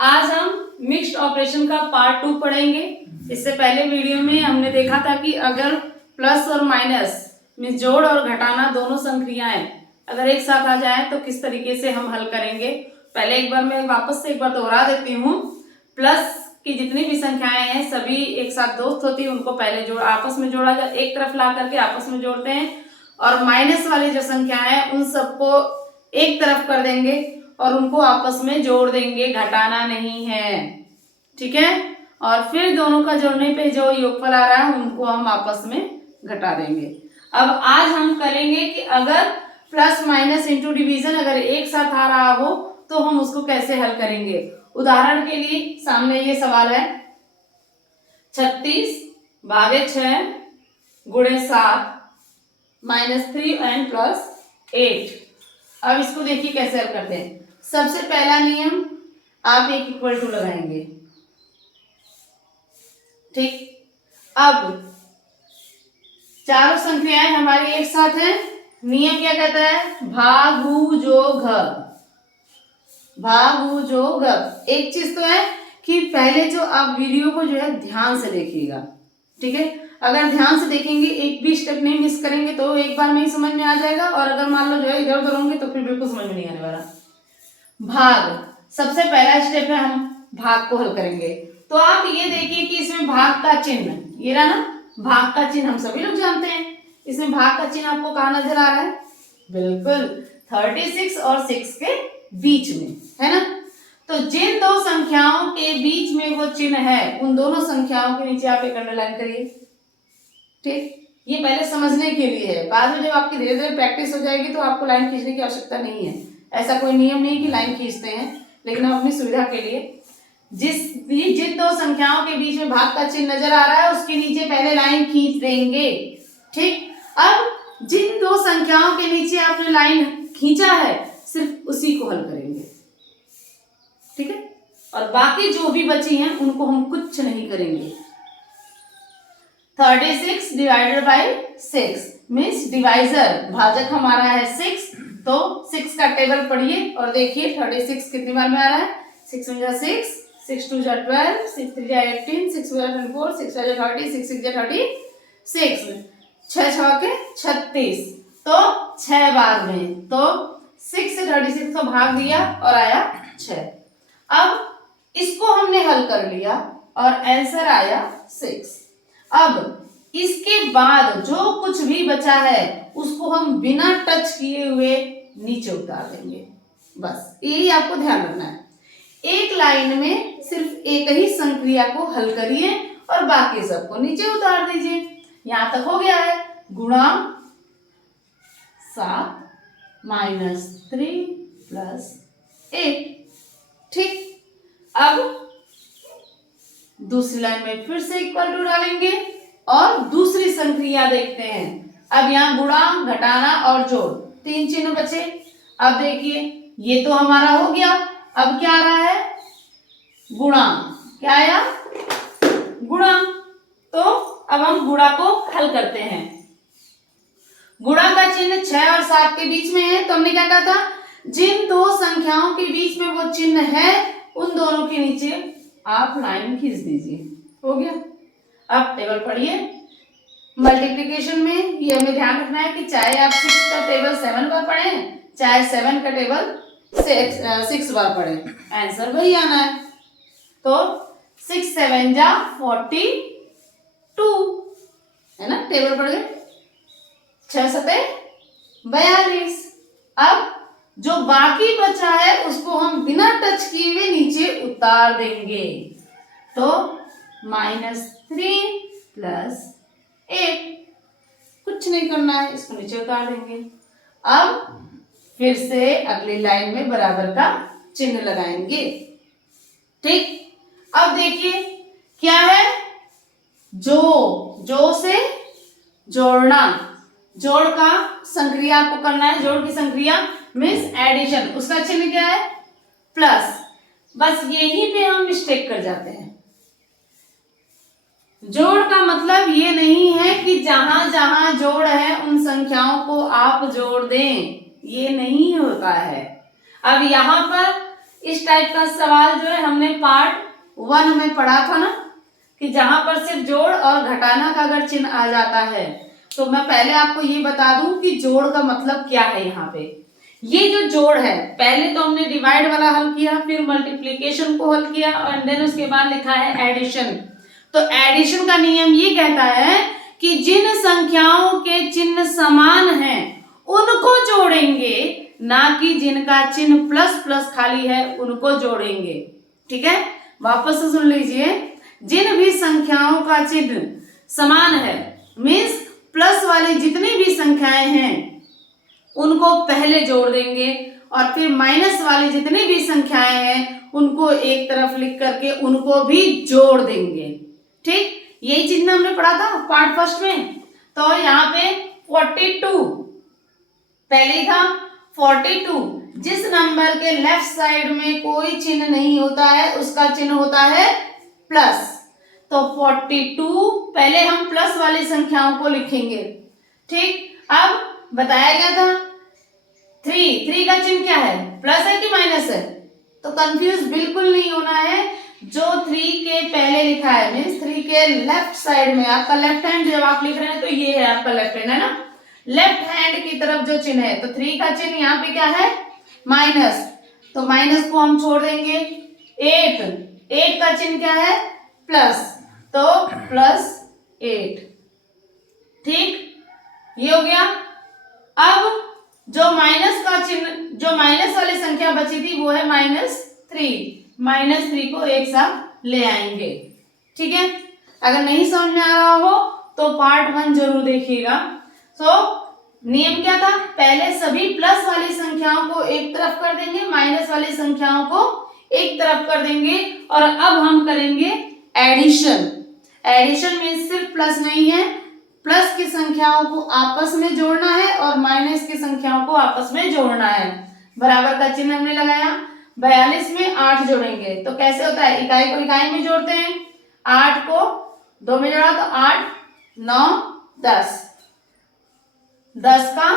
आज हम mixed operation का पार्ट 2 पढ़ेंगे। इससे पहले वीडियो में हमने देखा था कि अगर प्लस और माइनस मीन्स जोड़ और घटाना दोनों संक्रियाएं अगर एक साथ आ जाए तो किस तरीके से हम हल करेंगे। पहले एक बार मैं वापस से एक बार दोहरा देती हूँ। प्लस की जितनी भी संख्याएं हैं सभी एक साथ दोस्त होती है, उनको पहले जोड़ आपस में जोड़ा जाए, एक तरफ ला करके आपस में जोड़ते हैं। और माइनस वाली जो संख्याएं हैं उन सबको एक तरफ कर देंगे और उनको आपस में जोड़ देंगे, घटाना नहीं है, ठीक है। और फिर दोनों का जोड़ने पे जो योगफल आ रहा है उनको हम आपस में घटा देंगे। अब आज हम करेंगे कि अगर प्लस माइनस इंटू डिवीजन अगर एक साथ आ रहा हो तो हम उसको कैसे हल करेंगे। उदाहरण के लिए सामने ये सवाल है 36 भागे 6 गुणे 7 -3 एंड +8। अब इसको देखिए कैसे हल करते हैं। सबसे पहला नियम आप एक इक्वल टू लगाएंगे, ठीक। अब चारों संख्याएं हमारी एक साथ हैं। नियम क्या कहता है, भागु जो घ, भागु जो घ। एक चीज तो है कि पहले जो आप वीडियो को जो है ध्यान से देखिएगा, ठीक है। अगर ध्यान से देखेंगे, एक भी स्टेप नहीं मिस करेंगे तो एक बार में ही समझ में आ जाएगा। और अगर मान लो जो है इधर उधर होंगे तो फिर बिल्कुल समझ में नहीं आने वाला। भाग सबसे पहला स्टेप है, हम भाग को हल करेंगे। तो आप ये देखिए कि इसमें भाग का चिन्ह, ये रहा ना, भाग का चिन्ह हम सभी लोग जानते हैं। इसमें भाग का चिन्ह आपको कहाँ नजर आ रहा है, बिल्कुल 36 और 6 के बीच में, है ना। तो जिन दो संख्याओं के बीच में वो चिन्ह है उन दोनों संख्याओं के नीचे आप एक अंडरलाइन करिए, ठीक। ये पहले समझने के लिए है, बाद में जब आपकी धीरे धीरे प्रैक्टिस हो जाएगी तो आपको लाइन खींचने की आवश्यकता नहीं है। ऐसा कोई नियम नहीं कि लाइन खींचते हैं, लेकिन हम अपनी सुविधा के लिए जिन दो संख्याओं के बीच में भाग का चिन्ह नजर आ रहा है उसके नीचे पहले लाइन खींच देंगे, ठीक। अब जिन दो संख्याओं के नीचे आपने लाइन खींचा है सिर्फ उसी को हल करेंगे, ठीक है। और बाकी जो भी बची हैं उनको हम कुछ नहीं करेंगे। 36 डिवाइडेड बाई 6 मीन्स डिवाइजर, भाजक हमारा है 6, तो 6 का टेबल पढ़िए और देखिए 36 कितनी बार में आ रहा है। 6 1 6, 6 2 12, 6 3 18, 6 4 24, 6 5 30, 6 6 36, 6 6 के 36, तो 6 बार में, तो 6 से 36 को भाग दिया और आया 6। अब इसको हमने हल कर लिया और आंसर आया 6। अब इसके बाद जो कुछ भी बचा है उसको हम बिना टच किए हुए नीचे उतार देंगे, बस यही आपको ध्यान रखना है। एक लाइन में सिर्फ एक ही संक्रिया को हल करिए और बाकी सबको नीचे उतार दीजिए। यहां तक हो गया है, गुणा 7 -3 +8, ठीक। अब दूसरी लाइन में फिर से इक्वल टू डालेंगे और दूसरी संक्रिया देखते हैं। अब यहाँ गुणा घटाना और जोड़ तीन चिन्ह बचे। अब देखिए ये तो हमारा हो गया, अब क्या आ रहा है, गुणा, क्या आया, गुणा। तो अब हम गुणा को हल करते हैं। गुणा का चिन्ह 6 और 7 के बीच में है, तो हमने क्या कहा था, जिन दो संख्याओं के बीच में वो चिन्ह है उन दोनों के नीचे आप लाइन खींच दीजिए, हो गया। अब टेबल पढ़िए। मल्टीप्लिकेशन में ये हमें ध्यान रखना है कि चाहे आप 6 का टेबल 7 बार पढ़ें, चाहे 7 का टेबल 6 बार पढ़ें, आंसर वही आना है। तो 6 7 जा 42, है ना, टेबल पढ़ गए। 6 7 42। अब जो बाकी बचा है उसको हम बिना टच किए हुए नीचे उतार देंगे, तो -3 +8, कुछ नहीं करना है, इसको नीचे उतार देंगे। अब फिर से अगली लाइन में बराबर का चिन्ह लगाएंगे, ठीक। अब देखिए क्या है, जो से जोड़ना, जोड़ का संक्रिया आपको करना है, जोड़ की संक्रिया मीन्स एडिशन, उसका चिन्ह क्या है, प्लस। बस यहीं पे हम मिस्टेक कर जाते हैं। जोड़ का मतलब ये नहीं है कि जहां जहां जोड़ है उन संख्याओं को आप जोड़ दें, ये नहीं होता है। अब यहां पर इस टाइप का सवाल जो है हमने पार्ट 1 में पढ़ा था ना, कि जहां पर सिर्फ जोड़ और घटाना का अगर चिन्ह आ जाता है, तो मैं पहले आपको ये बता दूं कि जोड़ का मतलब क्या है। यहाँ पे ये जो जोड़ है, पहले तो हमने डिवाइड वाला हल किया, फिर मल्टीप्लीकेशन को हल किया, और देन उसके बाद लिखा है एडिशन। तो एडिशन का नियम ये कहता है कि जिन संख्याओं के चिन्ह समान हैं उनको जोड़ेंगे, ना कि जिनका चिन्ह प्लस प्लस खाली है उनको जोड़ेंगे। ठीक है, वापस से सुन लीजिए, जिन भी संख्याओं का चिन्ह समान है, मीन्स प्लस वाली जितनी भी संख्याएं हैं उनको पहले जोड़ देंगे, और फिर माइनस वाली जितनी भी संख्याएं हैं उनको एक तरफ लिख करके उनको भी जोड़ देंगे। ठीक, यही चिन्ह हमने पढ़ा था पार्ट फर्स्ट में। तो यहाँ पे 42 पहले था 42, जिस नंबर के लेफ्ट साइड में कोई चिन्ह नहीं होता है उसका चिन्ह होता है प्लस। तो 42 पहले हम प्लस वाली संख्याओं को लिखेंगे। ठीक, अब बताया गया था 3 का चिन्ह क्या है, प्लस है कि माइनस है? तो कंफ्यूज बिल्कुल नहीं होना है। जो 3 के पहले लिखा है, मीन्स 3 के लेफ्ट साइड में, आपका लेफ्ट हैंड जब आप लिख रहे हैं तो ये है आपका लेफ्ट हैंड, है ना, लेफ्ट हैंड की तरफ जो चिन्ह है, तो 3 का चिन्ह यहाँ पे क्या है, माइनस। तो माइनस को हम छोड़ देंगे। 8 का चिन्ह क्या है, प्लस, तो +8। ठीक, ये हो गया। अब जो माइनस का चिन्ह, जो माइनस वाली संख्या बची थी वो है -3 को एक साथ ले आएंगे। ठीक है, अगर नहीं समझ में आ रहा हो तो पार्ट 1 जरूर देखिएगा। तो नियम क्या था, पहले सभी प्लस वाली संख्याओं को एक तरफ कर देंगे, माइनस वाली संख्याओं को एक तरफ कर देंगे, और अब हम करेंगे एडिशन। एडिशन में सिर्फ प्लस नहीं है, प्लस की संख्याओं को आपस में जोड़ना है और माइनस की संख्याओं को आपस में जोड़ना है। बराबर का चिन्ह हमने लगाया, 42 में 8 जोड़ेंगे तो कैसे होता है, इकाई को इकाई में जोड़ते हैं, 8 को 2 में जोड़ा तो 8 9 10, 10 का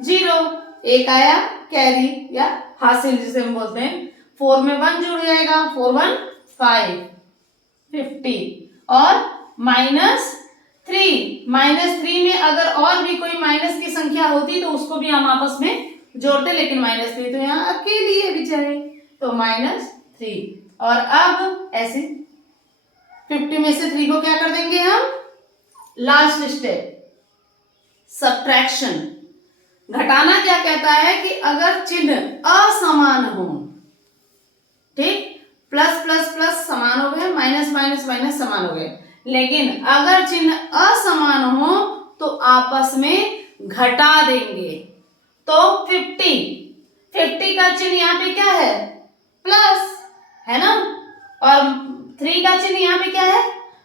0, 1 आया कैरी या हासिल जिसे हम बोलते हैं, 4 में 1 जुड़ जाएगा, 4 1 5 50, और -3 में अगर और भी कोई माइनस की संख्या होती तो उसको भी हम आपस में जोड़ते, लेकिन -3 तो यहाँ अकेली है बेचारे, तो -3। और अब ऐसे 50 में से 3 को क्या कर देंगे हम, लास्ट स्टेप सब्ट्रैक्शन। घटाना क्या कहता है कि अगर चिन्ह असमान हो, ठीक, प्लस प्लस प्लस समान हो गए, माइनस माइनस माइनस समान हो गए, लेकिन अगर चिन्ह असमान हो तो आपस में घटा देंगे। तो 50 का चिन्ह यहाँ पे क्या है, प्लस है ना, और 3 का चिन्ह यहाँ पे क्या है,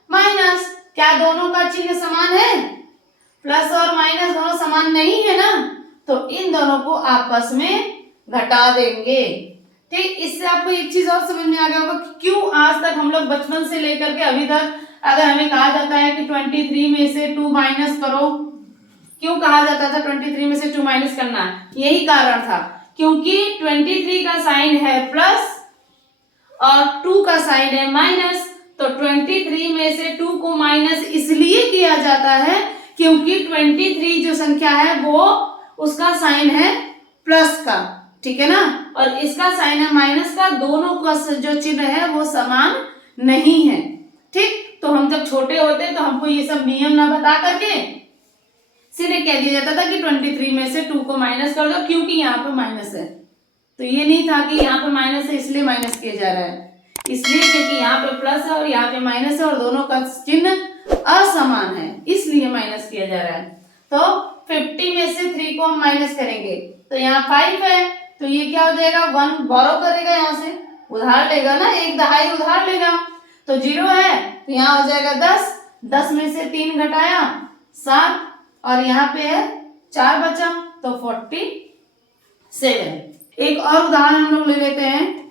माइनस। क्या दोनों का चिन्ह समान है, प्लस और माइनस दोनों समान नहीं है ना, तो इन दोनों को आपस में घटा देंगे। ठीक, इससे आपको एक चीज और समझ में आ गया होगा कि क्यों आज तक हम लोग बचपन से लेकर के अभी तक अगर हमें कहा जाता है कि 23 में से 2 माइनस करो, क्यों कहा जाता था 23 में से 2 माइनस करना, यही कारण था, क्योंकि 23 का साइन है प्लस और 2 का साइन है माइनस। तो 23 में से 2 को माइनस इसलिए किया जाता है क्योंकि 23 जो संख्या है वो उसका साइन है प्लस का, ठीक है ना, और इसका साइन है माइनस का, दोनों का जो चिन्ह है वो समान नहीं है। ठीक, तो हम जब छोटे होते तो हमको ये सब नियम ना बता करके सीधे कह दिया जाता था कि 23 में से 2 को माइनस कर दो क्योंकि यहाँ पे माइनस है। तो ये नहीं था कि यहाँ पे माइनस है इसलिए माइनस किया जा रहा है, इसलिए क्योंकि यहाँ पे प्लस है और यहाँ पे माइनस है और दोनों का चिन्ह असमान है इसलिए माइनस किया जा रहा है। तो 50 में से 3 को हम माइनस करेंगे तो यहाँ 5 है, तो ये क्या हो जाएगा, 1 बोरो करेगा, यहाँ से उधार लेगा ना, 1 दहाई उधार लेगा, तो 0 है, तो यहाँ हो जाएगा 10 में से 3 घटाया 7, और यहाँ पे है 4 बचा तो 47। एक और उदाहरण हम लोग ले लेते हैं,